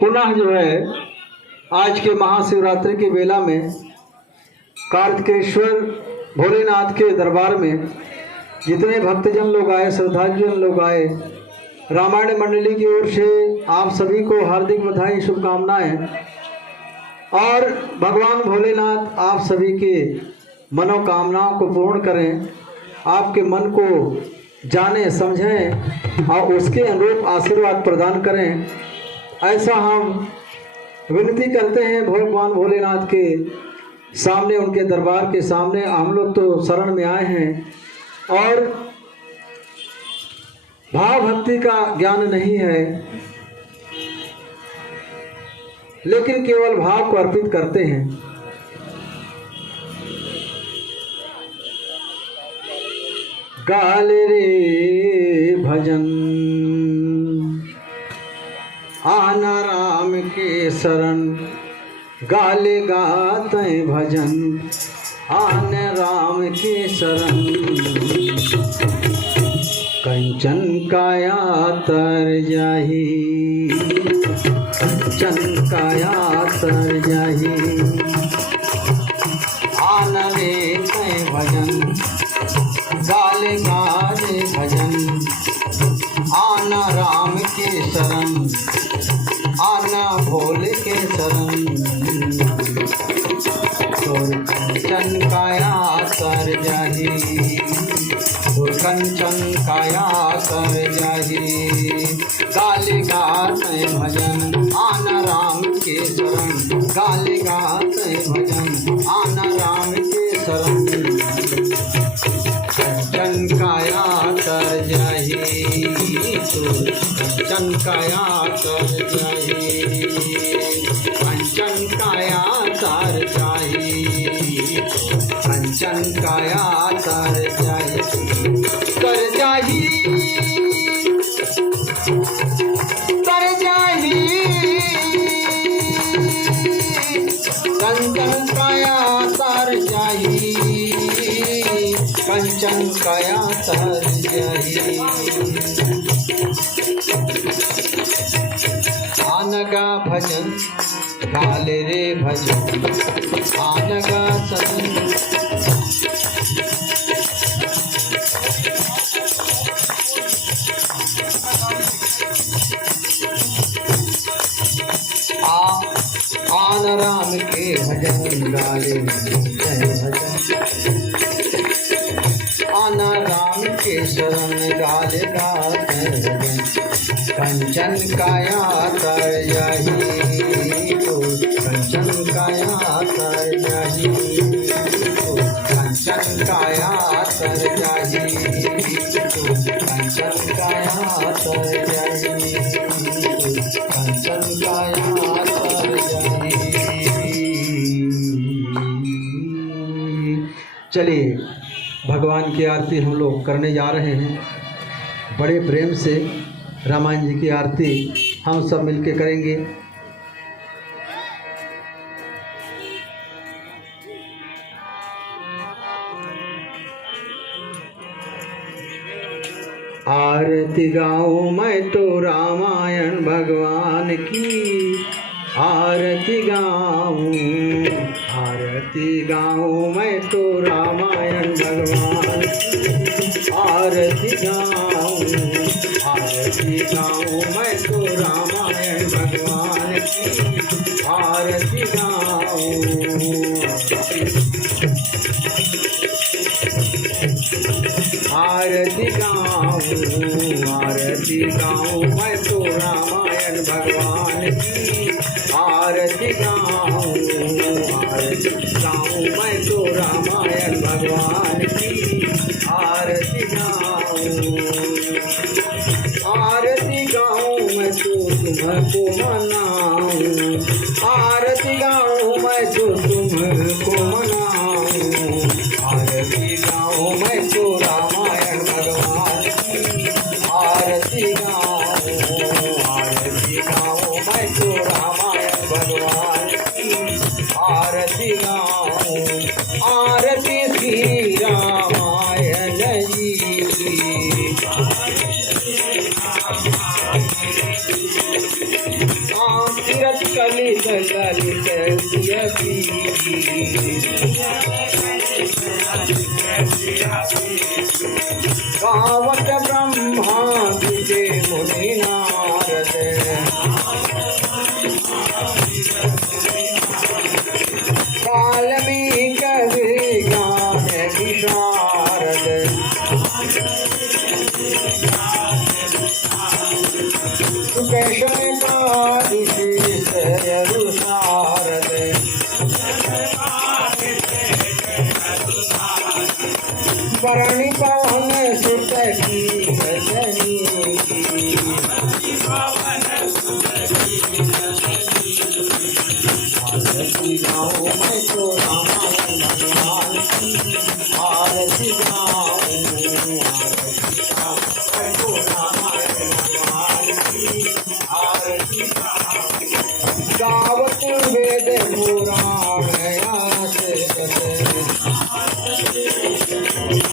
पुनः जो है आज के महाशिवरात्रि के बेला में कार्तिकेश्वर भोलेनाथ के दरबार में जितने भक्तजन लोग आए, श्रद्धालुजन लोग आए, रामायण मंडली की ओर से आप सभी को हार्दिक बधाई, शुभकामनाएं। और भगवान भोलेनाथ आप सभी के मनोकामनाओं को पूर्ण करें, आपके मन को जाने समझें और उसके अनुरूप आशीर्वाद प्रदान करें। ऐसा हम विनती करते हैं भगवान भोलेनाथ के सामने, उनके दरबार के सामने। हम लोग तो शरण में आए हैं और भाव भक्ति का ज्ञान नहीं है, लेकिन केवल भाव को अर्पित करते हैं। गाले रे भजन आना राम के शरण, गाले गाते भजन आने राम के शरण। कंचन काया तर जाही, कंचन काया तर जाही, आने रे भजन, गाले गाले भजन आना राम के शरण, आना भोले के शरण। कंचन काया तर जाही, कंचन काया तर जाही, गाले गाते भजन आना राम के शरण, गाले गाते भजन आना राम के शरण। कंचन काया तर जाही, कंचन काया तर जाही, कंचन काया तर जाही, कंचन काया तर जाही, तर जाही, तर जाही, कंचन काया तर जाही, कंचन काया तर जाही। आनगा भजन गाले रे भजन, आनगा सजन, आन राम के भजन गाले भजन, आना राम के शरण, गाले गाते भजन। कंचन काया तर जाही, कंचन काया तर जाही, कंचन काया तर जाही, कंचन काया तर जाही, कंचन काया तर जाही। चलिए भगवान की आरती हम लोग करने जा रहे हैं। बड़े प्रेम से रामायण जी की आरती हम सब मिलके करेंगे। आरती गाऊं मैं तो रामायण भगवान की, आरती गाऊं, आरती गाऊं मैं तो रामायण भगवान की, आरती गाऊं, आरती गाऊं मैं तो रामायण भगवान की, आरती गाऊं। आरती गाऊं, आरती गाऊं मैं तो रामायण भगवान की, आरती गाऊं, आरती गाऊं मैं तो रामायण भगवान की, आरती गाऊं, आरती गाऊं मैं तो तुमको मनाऊं, आरती गाऊं मैं तो तुमको मनाऊं, आरती गाऊं मैं तो रामायण भगवान की, आरती गाऊं, आरती गाऊं मैं तो रामायण भगवान की, आरती गाऊं, आरती श्री रामायण जी की, तीरथ कलित ललित गावत ब्रह्मा विजे मुनि नारद वाल्मीकि विज्ञान विशारद सुकेशनिकादिशीषयरुषारद वरणि पवन सुत की भजनी आरती गाऊं मैं तो रामायण भगवान की आरती गाऊं मैं तो रामायण भगवान की आरती गावत वेद पुराण